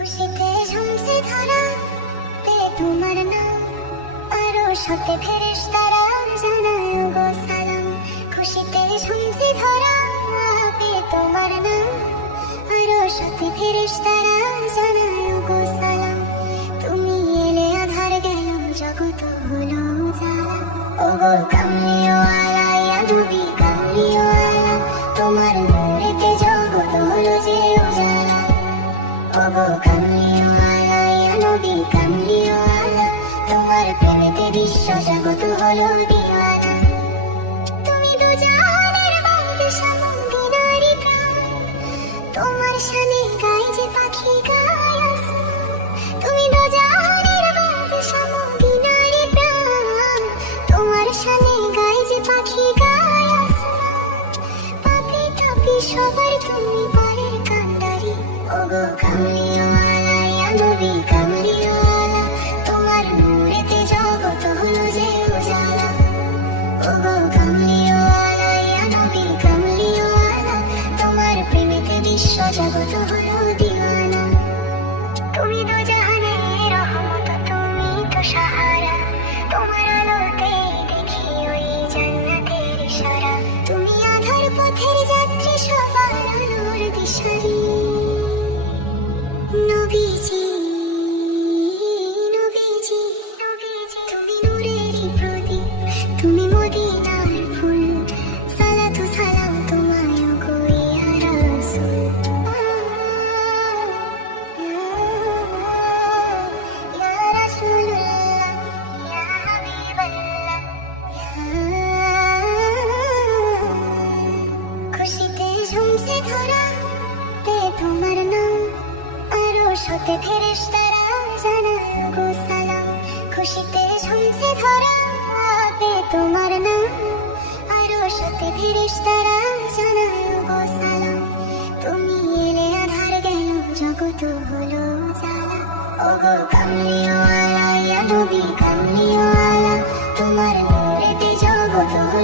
খুশিতে ঝুমছে ধরা পে তোমার নাম, আরো সাথে ফেরেশতারা জানায় গো সালাম। খুশিতে ঝুমছে ধরা পে তোমার নাম, আরো সাথে ফেরেশতারা জানায় গো সালাম। তুমি এলে আধার গেল জগৎ হলো উজালা। ও গো কামলিওয়ালা ইয়া নবী কামলিওয়ালা, তোমার নূরেতে জগৎ হলো যে উজালা। ও গো কামলিওয়ালা ইয়া নবী কামলিওয়ালা, তোমার প্রেমেতে বিশ্ব জগৎ হলো দিওয়ানা। তুমি দু জাহানের বাদশা মদিনারি প্রাণ, তোমার শানে গায় যে পাখি গায় আসমান। তুমি দু জাহানের বাদশা মদিনারি প্রাণ, তোমার শানে গায় যে পাখি গায় আসমান। পাপি তাপি সবার তুমি পারের কান্ডারি। ও গো কামলিওয়ালা ইয়া নবী কামলিওয়ালা, তোমার নূরেতে জগৎ হলো যে উজালা। ও গো কামলিওয়ালা ইয়া নবী কামলিওয়ালা, তোমার প্রেমেতে বিশ্ব জগৎ হলো দিওয়ানা। তুমি দু জাহানের রহমত, তুমি তো সাহারা, তোমার আলোতেই দেখি ওই জান্নাতের ইশারা। তুমি আধার পথের যাত্রী, সবার আলোর দিশারি। নবীজি নবীজি নবীজি, তুমি নূরেরই প্রদীপ, তুমি মদিনার ফুল। সালাতু সালাম তোমায় গো ইয়া রাসূল। ইয়া রাসূলুল্লাহ ইয়া হাবিবাল্লাহ। খুশিতে ঝুমছে ধরা পে তোমার নাম, আরো সাথে ফেরেশতারা জানায় গো সালাম। খুশিতে ঝুমছে ধরা পে তোমার নাম, আরো সাথে ফেরেশতারা জানায় গো সালাম। তুমি এলে আধার গেল জগৎ হলো উজালা। ও গো কামলিওয়ালা ইয়া নবী কামলিওয়ালা, তোমার নূরেতে জগৎ হলো